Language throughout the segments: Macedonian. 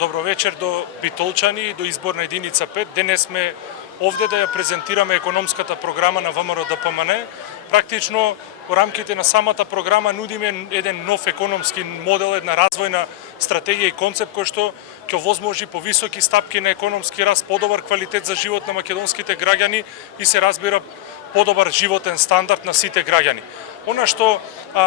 Добро вечер до Битолчани и до изборна единица 5. Денес сме овде да ја презентираме економската програма на ВМРО ДПМН. Практично во рамките на самата програма нудиме еден нов економски модел, една развојна стратегија и концепт кој што ќе овозможи повисоки стапки на економски раст, подобар квалитет за живот на македонските граѓани и се разбира подобар животен стандард на сите граѓани. Она што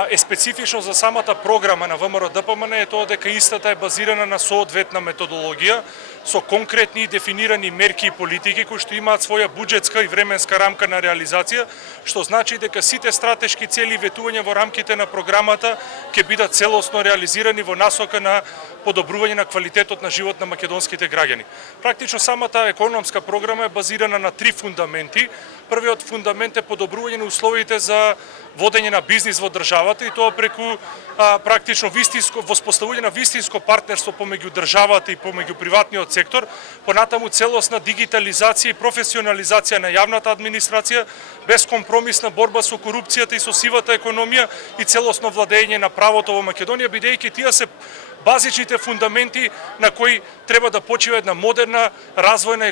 е специфично за самата програма на ВМРО ДПМН е тоа дека истата е базирана на соодветна методологија со конкретни и дефинирани мерки и политики кои што имаат своја буџетска и временска рамка на реализација, што значи дека сите стратешки цели и ветувања во рамките на програмата ќе бидат целосно реализирани во насока на подобрување на квалитетот на живот на македонските граѓани. Практично самата економска програма е базирана на три фундаменти. Првиот фундамент е подобрување на условите за водење на бизнис во државата и тоа преку практично воспоставување на вистинско партнерство помеѓу државата и помеѓу приватниот сектор, понатаму целосна дигитализација и професионализација на јавната администрација, безкомпромисна борба со корупцијата и со сивата економија и целосно владење на правото во Македонија, бидејќи тие се базичните фундаменти на кои треба да почива една модерна, развојна,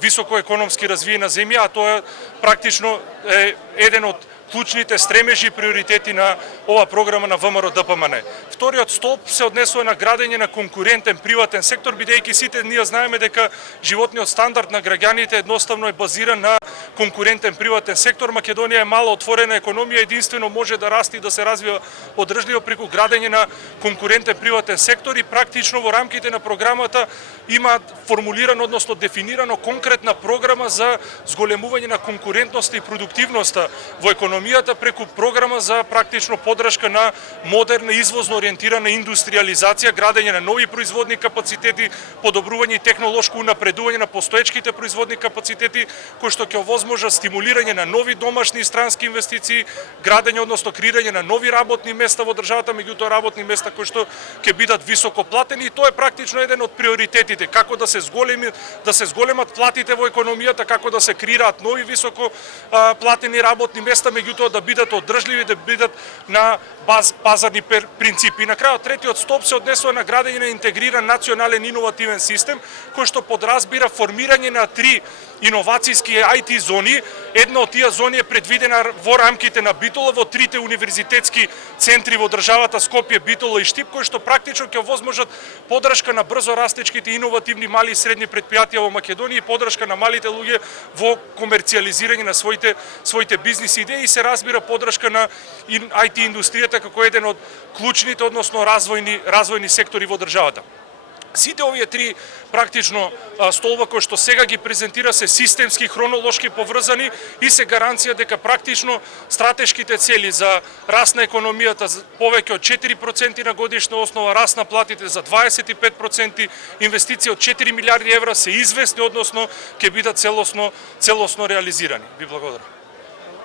високоекономски развиена земја, а тоа практично е еден од клучните стремежи и приоритети на ова програма на ВМРО ДПМН. Вториот столб се однесува на градење на конкурентен приватен сектор, бидејќи сите ние знаеме дека животниот стандард на граѓаните едноставно е базиран на конкурентен приватен сектор. Македонија е мала отворена економија, единствено може да расте и да се развива одржливо преку градење на конкурентен приватен сектор и практично во рамките на програмата има формулирано, односно дефинирано конкретна програма за зголемување на конкурентноста и продуктивноста во економијата преку програма за практично поддршка на модерна извозно ориентирана индустриализација, градење на нови производни капацитети, подобрување и технолошко унапредување на постоечките производни капацитети кои што ќе овозможат стимулирање на нови домашни и странски инвестиции, градење, односно креирање на нови работни места во државата, меѓутоа работни места кои што ќе бидат високо платени и тоа е практично еден од приоритетите, како да се зголемат платите во економијата, како да се креираат нови високо платени работни места, меѓутоа да бидат одржливи, да бидат на пазарни принципи. И на крајот третиот столб се однесува на градење на интегриран национален иновативен систем кој што подразбира формирање на три иновацијски IT зони. Една од тие зони е предвидена во рамките на Битола во трите универзитетски центри во државата Скопје, Битола и Штип, кои што практично ќе овозможат поддршка на брзо растечките иновативни мали и средни претпријатија во Македонија и поддршка на малите луѓе во комерцијализирање на своите бизнис идеи и се разбира поддршка на IT индустријата како еден од клучните, односно развојни сектори во државата. Сите овие три практично столба кои што сега ги презентира се системски, хронолошки поврзани и се гаранција дека практично стратешките цели за раст на економијата повеќе од 4% на годишна основа, раст на платите за 25%, инвестиции од 4 милиарди евра се известни, односно ќе бидат целосно реализирани. Ви благодарам.